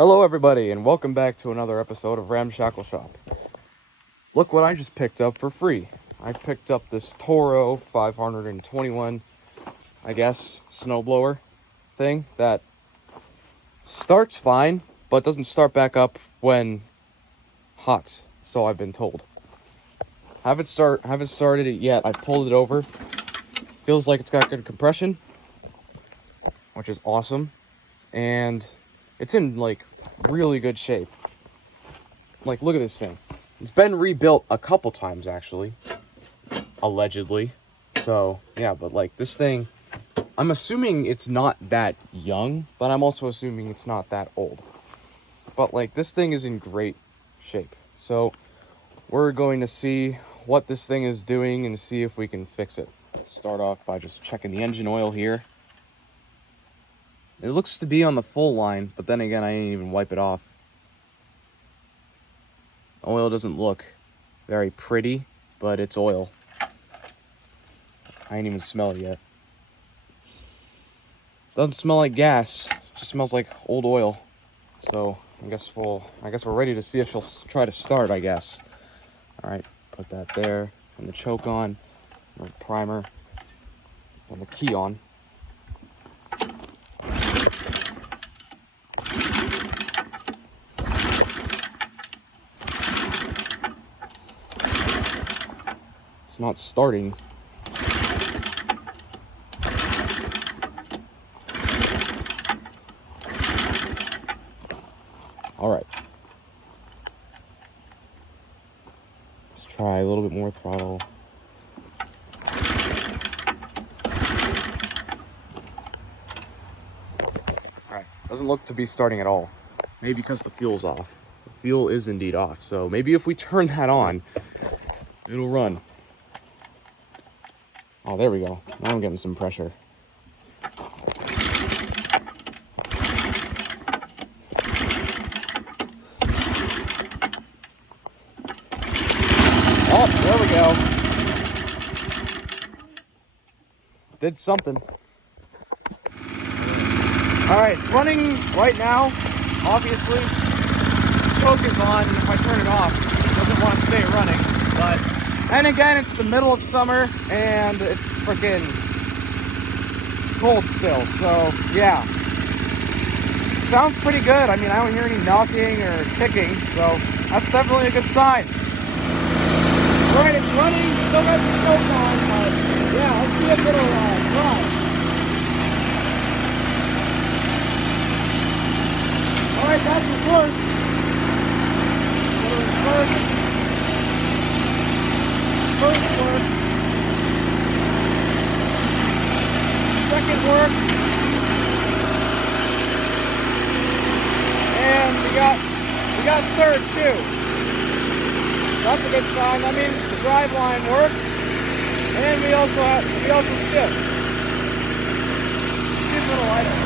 Hello everybody and welcome back to another episode of Ramshackle Shop. Look what I just picked up for free. I picked up this Toro 521, I guess, snowblower thing that starts fine, but doesn't start back up when hot, so I've been told. Haven't started it yet. I pulled it over. Feels like it's got good compression, which is awesome. And it's in like really good shape. Like, look at this thing. It's been rebuilt a couple times actually, allegedly. So yeah, but like this thing, I'm assuming it's not that young, but I'm also assuming it's not that old. But like this thing is in great shape. So we're going to see what this thing is doing and see if we can fix it. Let's start off by just checking the engine oil here. It looks to be on the full line, but then again, I didn't even wipe it off. Oil doesn't look very pretty, but it's oil. I ain't even smell it yet. Doesn't smell like gas, just smells like old oil. So I guess we're ready to see if she'll try to start, I guess. All right, put that there, and the choke on, and the primer, and the key on. It's not starting. All right. Let's try a little bit more throttle. All right. Doesn't look to be starting at all. Maybe because the fuel's off. The fuel is indeed off. So maybe if we turn that on, it'll run. Oh, there we go. Now I'm getting some pressure. Oh, there we go. Did something. All right, it's running right now. Obviously, the choke is on. If I turn it off, it doesn't want to stay running. But then again, it's the middle of summer and it's freaking cold still. So yeah, sounds pretty good. I mean, I don't hear any knocking or ticking, so that's definitely a good sign. All right, it's running. Still got the choke on, but yeah, let's see if it'll run. All right, that's reverse. First works. Second works. And we got third too. That's a good sign. That means the drive line works. And then we also shift. She's a little lighter.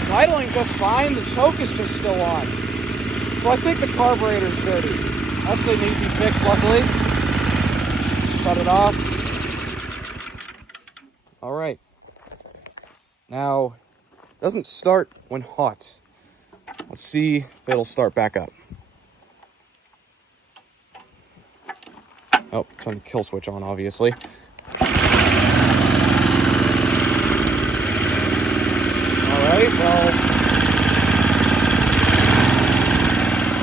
It's idling just fine. The choke is just still on. So I think the carburetor's dirty. That's an easy fix, luckily. Shut it off. All right. Now, it doesn't start when hot. Let's see if it'll start back up. Oh, turn the kill switch on, obviously. Alright, well,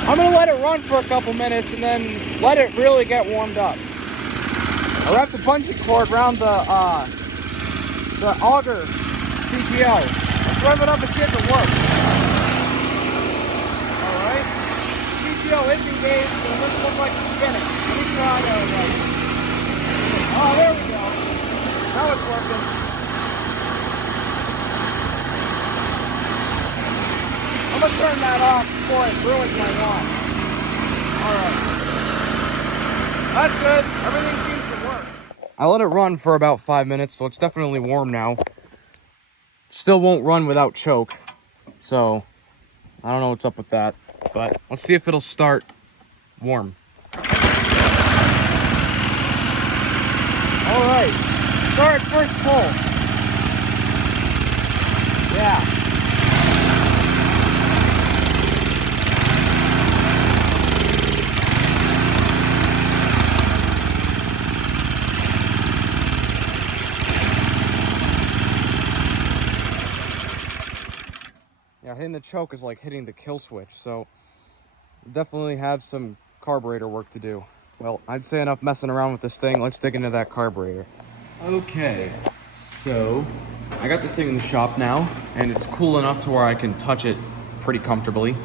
I'm going to let it run for a couple minutes and then let it really get warmed up. I wrapped the bungee cord around the auger PTO. Let's rev it up and see if it works. Alright, PTO is engaged, but it doesn't look like it's spinning. Let me try to, oh, there we go. Now it's working. I'm gonna turn that off before it ruins my watch. Alright. That's good. Everything seems to work. I let it run for about 5 minutes, so it's definitely warm now. Still won't run without choke. So, I don't know what's up with that. But let's see if it'll start warm. Alright. Start first pull. roll. Yeah. Yeah, hitting the choke is like hitting the kill switch, so definitely have some carburetor work to do. Well, I'd say enough messing around with this thing. Let's dig into that carburetor. Okay, so I got this thing in the shop now, and it's cool enough to where I can touch it pretty comfortably.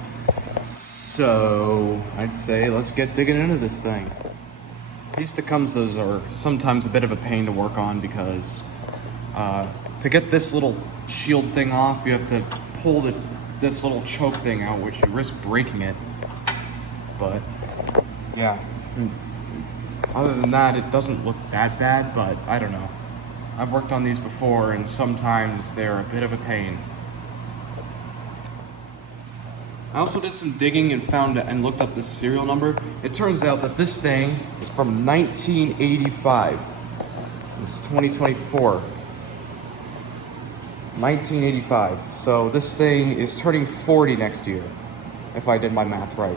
So I'd say let's get digging into this thing. These Tecumsehs are sometimes a bit of a pain to work on because to get this little shield thing off, you have to pull this little choke thing out, which you risk breaking it. But yeah, other than that, it doesn't look that bad, but I don't know. I've worked on these before, and sometimes they're a bit of a pain. I also did some digging and found and looked up this serial number. It turns out that this thing is from 1985. It's 2024. 1985. So this thing is turning 40 next year, if I did my math right.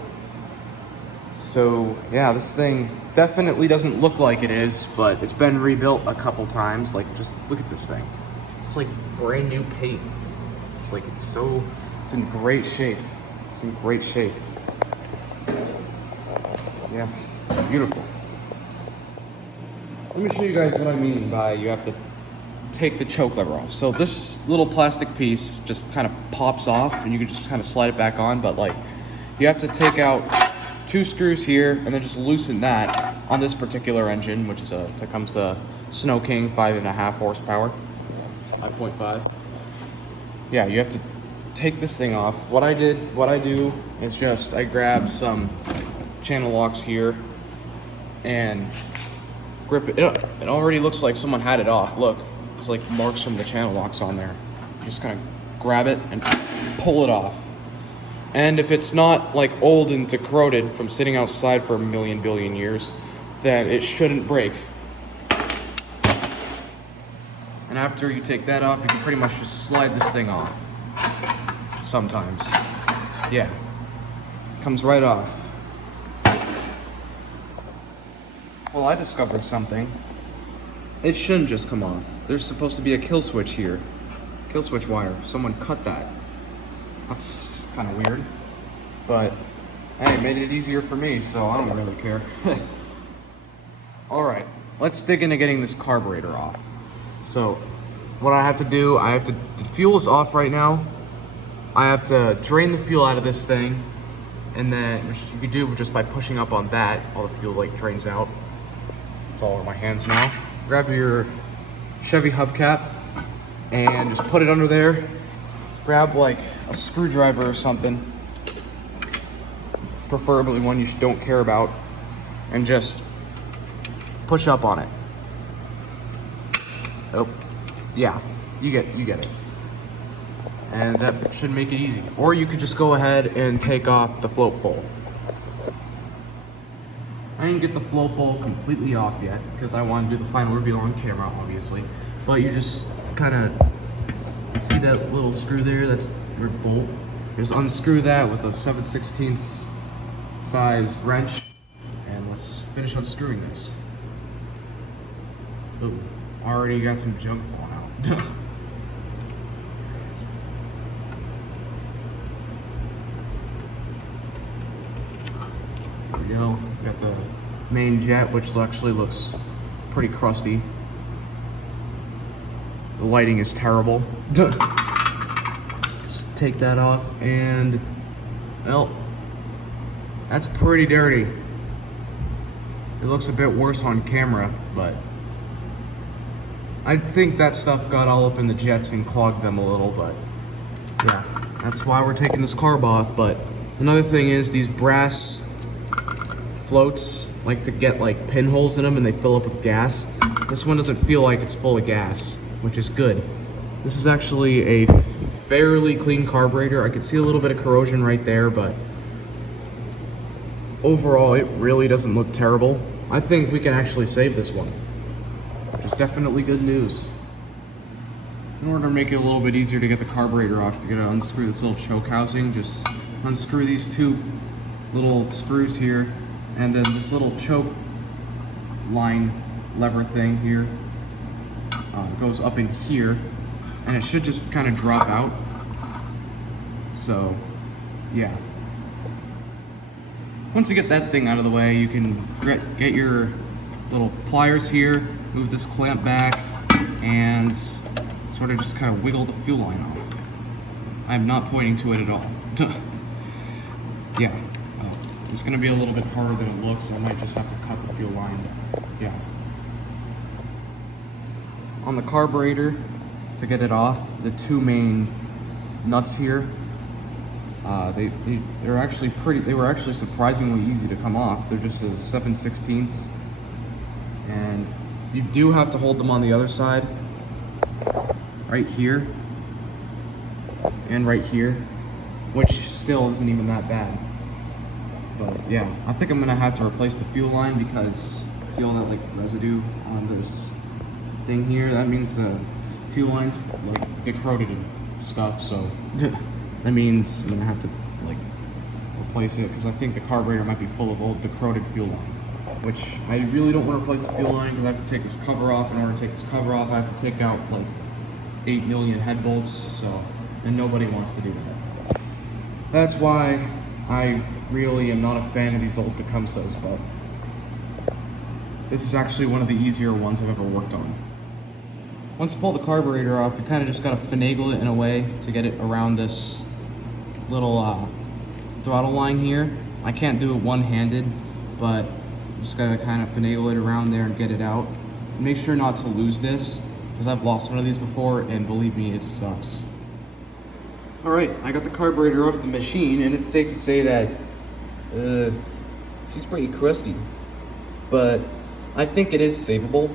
So yeah, this thing definitely doesn't look like it is, but it's been rebuilt a couple times. Like, just look at this thing. It's like brand new paint. It's like, it's in great shape. It's in great shape. Yeah, it's beautiful. Let me show you guys what I mean by you have to take the choke lever off. So this little plastic piece just kind of pops off, and you can just kind of slide it back on, but like, you have to take out 2 screws here and then just loosen that on this particular engine, which is a Tecumseh Snow King 5.5 horsepower, 5.5. Yeah, you have to take this thing off. What I do is just I grab some channel locks here and grip it. It already looks like someone had it off. Look, it's like marks from the channel locks on there. You just kind of grab it and pull it off. And if it's not like old and corroded from sitting outside for a million billion years, then it shouldn't break. And after you take that off, you can pretty much just slide this thing off. Sometimes. Yeah. Comes right off. Well, I discovered something. It shouldn't just come off. There's supposed to be a kill switch here. Kill switch wire. Someone cut that. That's kind of weird. But, hey, it made it easier for me, so I don't really care. Alright, let's dig into getting this carburetor off. So, what I have to do, the fuel is off right now. I have to drain the fuel out of this thing, and then, which you can do just by pushing up on that, all the fuel like drains out. It's all over my hands now. Grab your Chevy hubcap and just put it under there. Grab like a screwdriver or something, preferably one you don't care about, and just push up on it. Oh, yeah, you get it. And that should make it easy. Or you could just go ahead and take off the float pole. I didn't get the float pole completely off yet because I want to do the final reveal on camera, obviously. But you just kind of see that little screw there, that's your bolt. Just unscrew that with a 7/16 size wrench, and let's finish unscrewing this. Ooh, already got some junk falling out. There we go. We got the main jet, which actually looks pretty crusty. The lighting is terrible. Just take that off, and well, that's pretty dirty. It looks a bit worse on camera, but I think that stuff got all up in the jets and clogged them a little, but yeah, that's why we're taking this carb off. But another thing is these brass floats like to get like pinholes in them and they fill up with gas. This one doesn't feel like it's full of gas, which is good. This is actually a fairly clean carburetor. I can see a little bit of corrosion right there, but overall it really doesn't look terrible. I think we can actually save this one, which is definitely good news. In order to make it a little bit easier to get the carburetor off, you're gonna unscrew this little choke housing. Just unscrew these two little screws here, and then this little choke line lever thing here goes up in here, and it should just kind of drop out. So, yeah. Once you get that thing out of the way, you can get your little pliers here, move this clamp back, and sort of just kind of wiggle the fuel line off. I'm not pointing to it at all. Yeah, it's going to be a little bit harder than it looks. I might just have to cut the fuel line. Yeah. On the carburetor, to get it off, the two main nuts here, they were actually surprisingly easy to come off. They're just a 7/16, and you do have to hold them on the other side, right here and right here, which still isn't even that bad. But yeah, I think I'm gonna have to replace the fuel line because see all that like residue on this thing here? That means the fuel line's like decorroded and stuff, so that means I'm gonna have to like replace it because I think the carburetor might be full of old decorroded fuel line, which I really don't want to replace the fuel line because I have to take this cover off. In order to take this cover off, I have to take out like 8 million head bolts, so, and nobody wants to do that. That's why I really am not a fan of these old Tecumsehs, but this is actually one of the easier ones I've ever worked on. Once you pull the carburetor off, you kind of just gotta finagle it in a way to get it around this little throttle line here. I can't do it one-handed, but just gotta kind of finagle it around there and get it out. Make sure not to lose this, because I've lost one of these before, and believe me, it sucks. Alright, I got the carburetor off the machine, and it's safe to say that she's pretty crusty, but I think it is savable.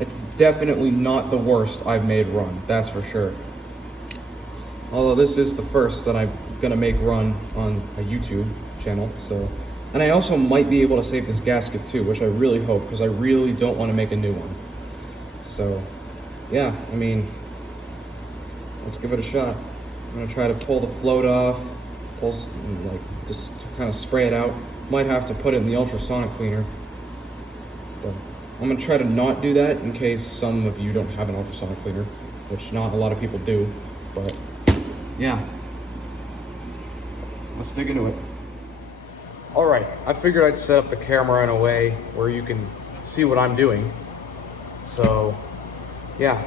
It's definitely not the worst I've made run, that's for sure. Although this is the first that I'm gonna make run on a YouTube channel, so. And I also might be able to save this gasket too, which I really hope, because I really don't want to make a new one. So, yeah, I mean, let's give it a shot. I'm gonna try to pull the float off, just kind of spray it out. Might have to put it in the ultrasonic cleaner, but I'm gonna try to not do that in case some of you don't have an ultrasonic cleaner, which not a lot of people do, but yeah. Let's dig into it. Alright, I figured I'd set up the camera in a way where you can see what I'm doing. So, yeah,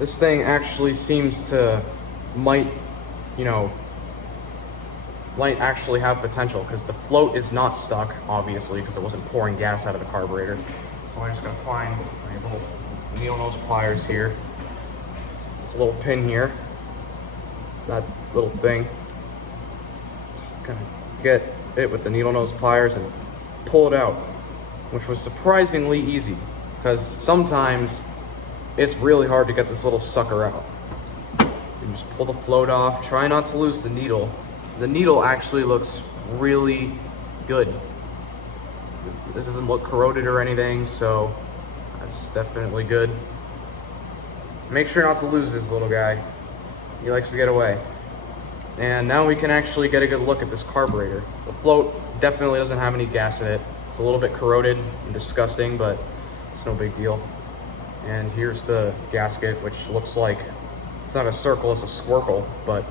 this thing actually seems to might actually have potential, because the float is not stuck, obviously, because it wasn't pouring gas out of the carburetor. So I'm just gonna find my little needle nose pliers here. It's a little pin here, that little thing. Just kind of get it with the needle nose pliers and pull it out, which was surprisingly easy, because sometimes it's really hard to get this little sucker out. You just pull the float off, try not to lose the needle. The needle actually looks really good. It doesn't look corroded or anything, so that's definitely good. Make sure not to lose this little guy. He likes to get away. And now we can actually get a good look at this carburetor. The float definitely doesn't have any gas in it. It's a little bit corroded and disgusting, but it's no big deal. And here's the gasket, which looks like, it's not a circle, it's a squircle, but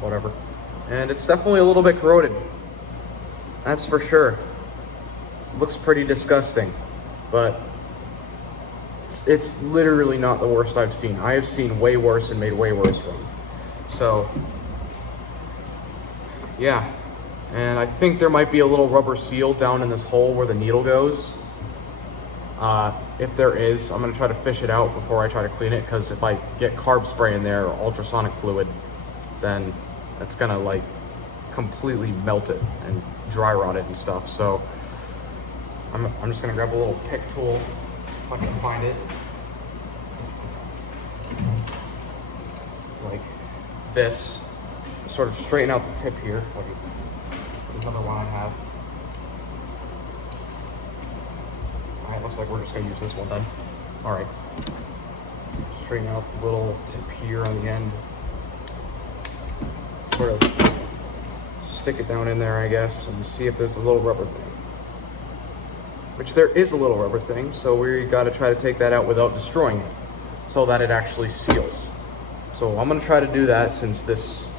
whatever. And it's definitely a little bit corroded. That's for sure. Looks pretty disgusting, but it's literally not the worst I've seen. I have seen way worse and made way worse from. So, yeah. And I think there might be a little rubber seal down in this hole where the needle goes. If there is, I'm gonna try to fish it out before I try to clean it, because if I get carb spray in there or ultrasonic fluid, then it's gonna like completely melt it and dry rot it and stuff. So I'm just gonna grab a little pick tool if I can find it, like this, sort of straighten out the tip here. Like another one I have. Alright, looks like we're just gonna use this one then. Alright. straighten out the little tip here on the end. Sort of stick it down in there, I guess, and see if there's a little rubber thing. Which there is a little rubber thing, so we gotta try to take that out without destroying it, so that it actually seals. So I'm gonna try to do that since this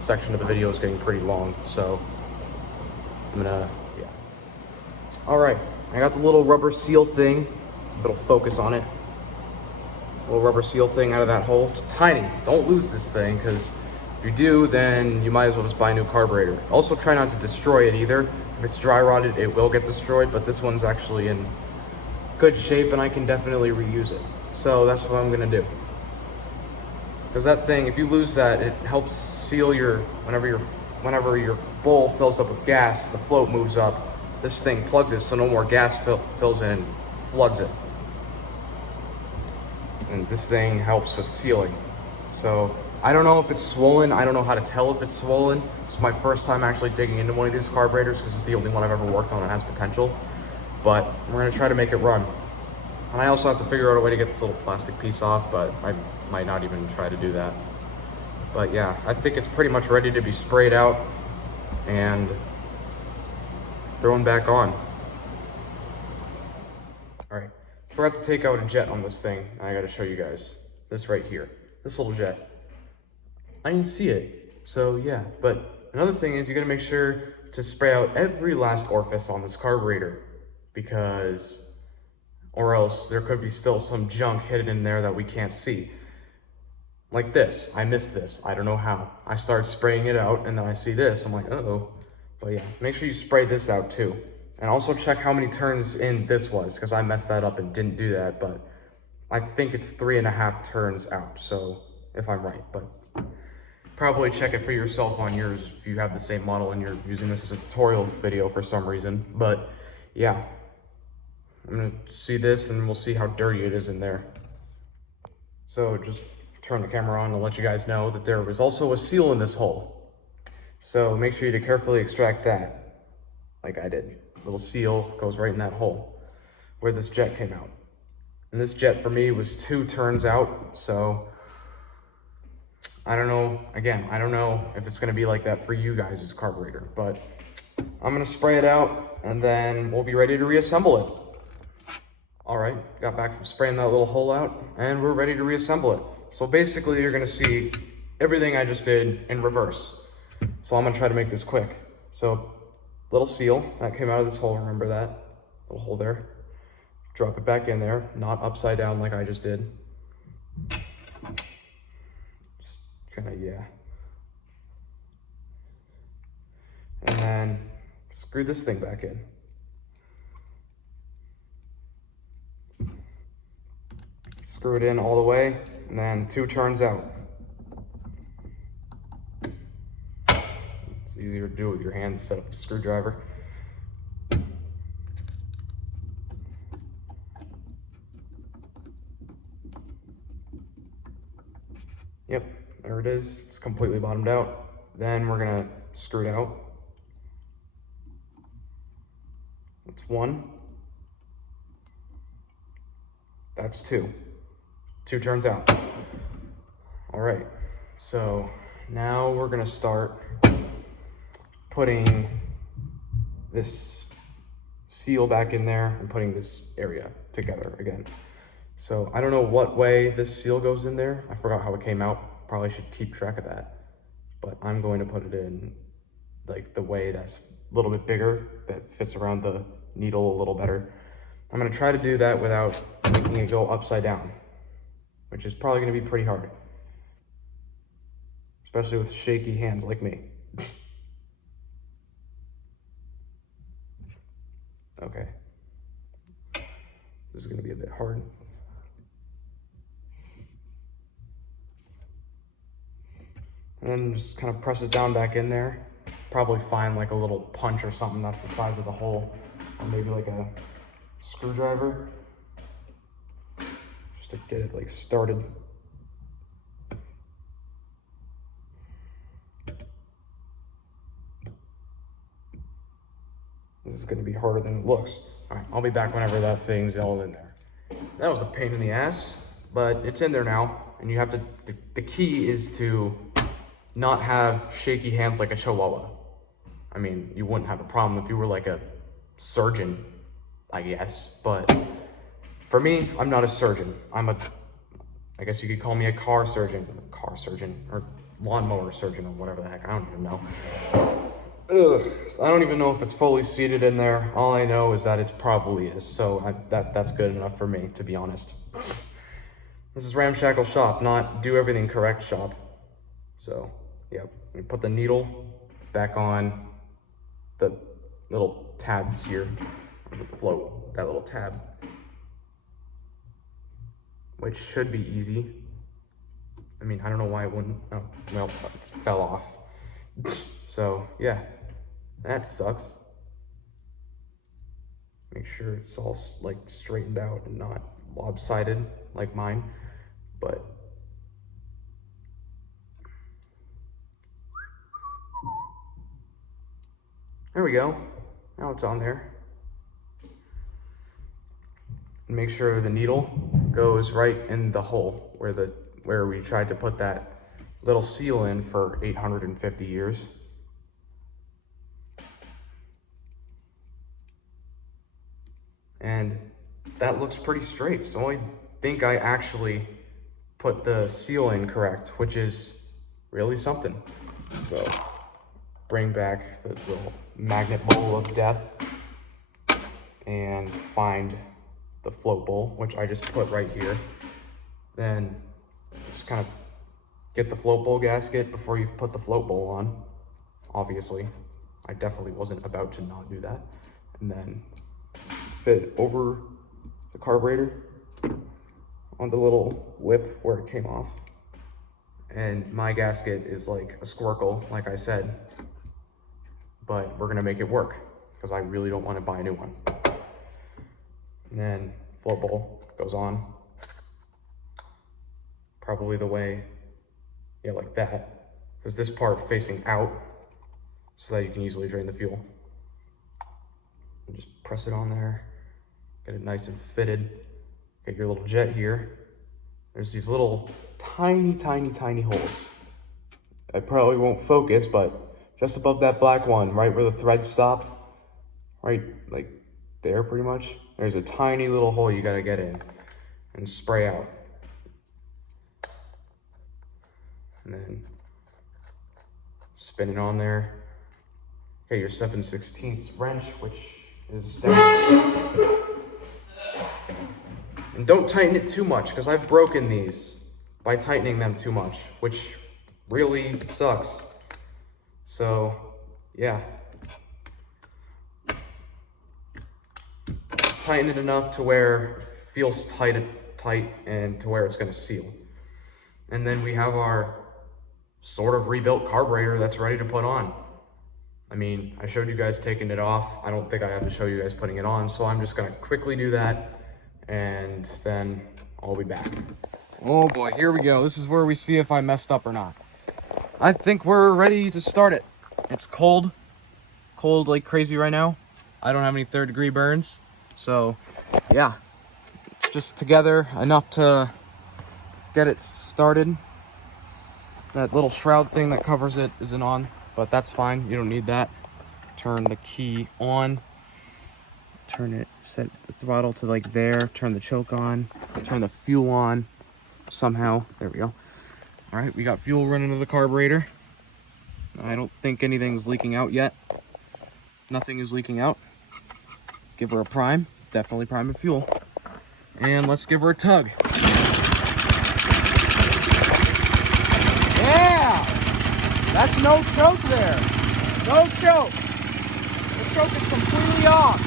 section of the video is getting pretty long, so I'm gonna, yeah. All right, I got the little rubber seal thing, if it'll focus on it. Little rubber seal thing out of that hole. It's tiny, don't lose this thing, because if you do, then you might as well just buy a new carburetor. Also try not to destroy it either. If it's dry rotted, it will get destroyed, but this one's actually in good shape and I can definitely reuse it. So that's what I'm gonna do. Because that thing, if you lose that, it helps seal your, whenever your bowl fills up with gas, the float moves up. This thing plugs it so no more gas fills in and floods it. And this thing helps with sealing. So I don't know if it's swollen. I don't know how to tell if it's swollen. It's my first time actually digging into one of these carburetors because it's the only one I've ever worked on that has potential. But we're gonna try to make it run. And I also have to figure out a way to get this little plastic piece off, but I might not even try to do that. But yeah, I think it's pretty much ready to be sprayed out and thrown back on. All right, forgot to take out a jet on this thing. I gotta show you guys this right here, this little jet. I didn't see it, so yeah. But another thing is you gotta make sure to spray out every last orifice on this carburetor, because, or else there could be still some junk hidden in there that we can't see. Like this, I missed this, I don't know how. I start spraying it out and then I see this, I'm like, uh-oh. But yeah, make sure you spray this out too. And also check how many turns in this was, because I messed that up and didn't do that, but I think it's 3.5 turns out, so if I'm right, but probably check it for yourself on yours if you have the same model and you're using this as a tutorial video for some reason. But yeah, I'm gonna see this and we'll see how dirty it is in there. So just turn the camera on to let you guys know that there was also a seal in this hole. So make sure you to carefully extract that, like I did. Little seal goes right in that hole where this jet came out. And this jet for me was 2 turns out, so I don't know, again, I don't know if it's gonna be like that for you guys' carburetor, but I'm gonna spray it out and then we'll be ready to reassemble it. All right, got back from spraying that little hole out and we're ready to reassemble it. So basically you're gonna see everything I just did in reverse. So I'm gonna try to make this quick. So little seal that came out of this hole, remember that? Little hole there. Drop it back in there, not upside down like I just did. Kind of, yeah. And then screw this thing back in. Screw it in all the way, and then 2 turns out. It's easier to do with your hand instead of a screwdriver. Yep. There it is, it's completely bottomed out. Then we're gonna screw it out. That's 1. That's 2. 2 turns out. All right, so now we're gonna start putting this seal back in there and putting this area together again. So I don't know what way this seal goes in there. I forgot how it came out. Probably should keep track of that, but I'm going to put it in like the way that's a little bit bigger, that fits around the needle a little better. I'm gonna try to do that without making it go upside down, which is probably gonna be pretty hard, especially with shaky hands like me. Okay, this is gonna be a bit hard. And then just kind of press it down back in there. Probably find like a little punch or something that's the size of the hole. Or maybe like a screwdriver. Just to get it like started. This is gonna be harder than it looks. All right, I'll be back whenever that thing's all in there. That was a pain in the ass, but it's in there now, and you have to, the key is to not have shaky hands like a Chihuahua. I mean, you wouldn't have a problem if you were like a surgeon, I guess, but for me, I'm not a surgeon. I guess you could call me a car surgeon, or lawnmower surgeon, or whatever the heck, I don't even know. Ugh, I don't even know if it's fully seated in there. All I know is that it probably is, so that's good enough for me, to be honest. This is Ramshackle Shop, not do everything correct shop. So, yeah, we put the needle back on the little tab here, the float, that little tab, which should be easy. I mean, I don't know why it wouldn't, oh, well, it fell off. So, yeah, that sucks. Make sure it's all like straightened out and not lopsided like mine, but there we go. Now it's on there. And make sure the needle goes right in the hole where we tried to put that little seal in for 850 years. And that looks pretty straight. So I think I actually put the seal in correct, which is really something. So bring back the little magnet bowl of death and find the float bowl, which I just put right here. Then just kind of get the float bowl gasket before you put the float bowl on. Obviously, I definitely wasn't about to not do that. And then fit over the carburetor on the little lip where it came off. And my gasket is like a squircle, like I said, but we're gonna make it work because I really don't want to buy a new one. And then float bowl goes on, probably the way, yeah, like that, because this part facing out so that you can easily drain the fuel. And just press it on there, get it nice and fitted. Get your little jet here. There's these little tiny, tiny, tiny holes. I probably won't focus, but just above that black one, right where the threads stop, right like there pretty much, there's a tiny little hole you gotta get in and spray out. And then spin it on there. Okay, your 7/16 wrench, which is down. And don't tighten it too much, because I've broken these by tightening them too much, which really sucks. So, yeah. Tighten it enough to where it feels tight and to where it's going to seal. And then we have our sort of rebuilt carburetor that's ready to put on. I mean, I showed you guys taking it off. I don't think I have to show you guys putting it on, so I'm just going to quickly do that, and then I'll be back. Oh boy, here we go. This is where we see if I messed up or not. I think we're ready to start it. It's cold like crazy right now. I don't have any 3rd degree burns, so yeah, it's just together enough to get it started. That little shroud thing that covers it isn't on, but that's fine, you don't need that. Turn the key on, set the throttle to like there, turn the choke on, turn the fuel on somehow. There we go. All right, we got fuel running to the carburetor. I don't think anything's leaking out yet. Nothing is leaking out. Give her a prime, definitely prime and fuel. And let's give her a tug. Yeah! That's no choke there. No choke. The choke is completely off.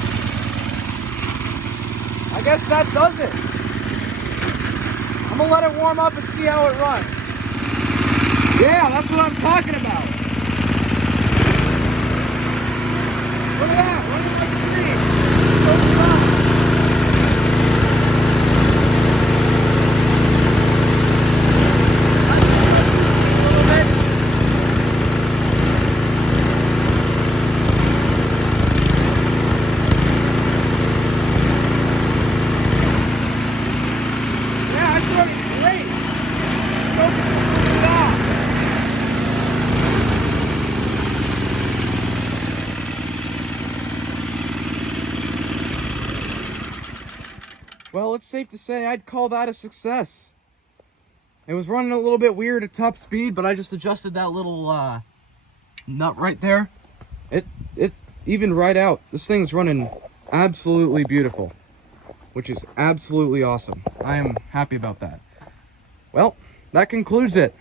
I guess that does it. I'm gonna let it warm up and see how it runs. Yeah, that's what I'm talking about. Look at that, running like a dream. So fun. Yeah, I it's safe to say I'd call that a success. It was running a little bit weird at top speed, but I just adjusted that little nut right there. It evened right out. This thing's running absolutely beautiful, which is absolutely awesome. I am happy about that. Well, that concludes it.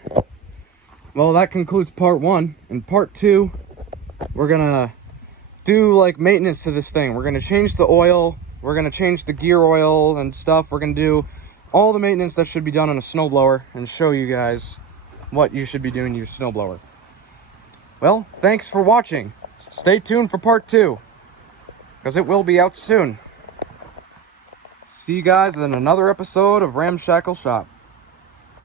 Well, that concludes part 1. In part 2, we're gonna do like maintenance to this thing. We're gonna change the oil, we're gonna change the gear oil and stuff. We're gonna do all the maintenance that should be done on a snowblower and show you guys what you should be doing to your snowblower. Well, thanks for watching. Stay tuned for part 2, because it will be out soon. See you guys in another episode of Ramshackle Shop.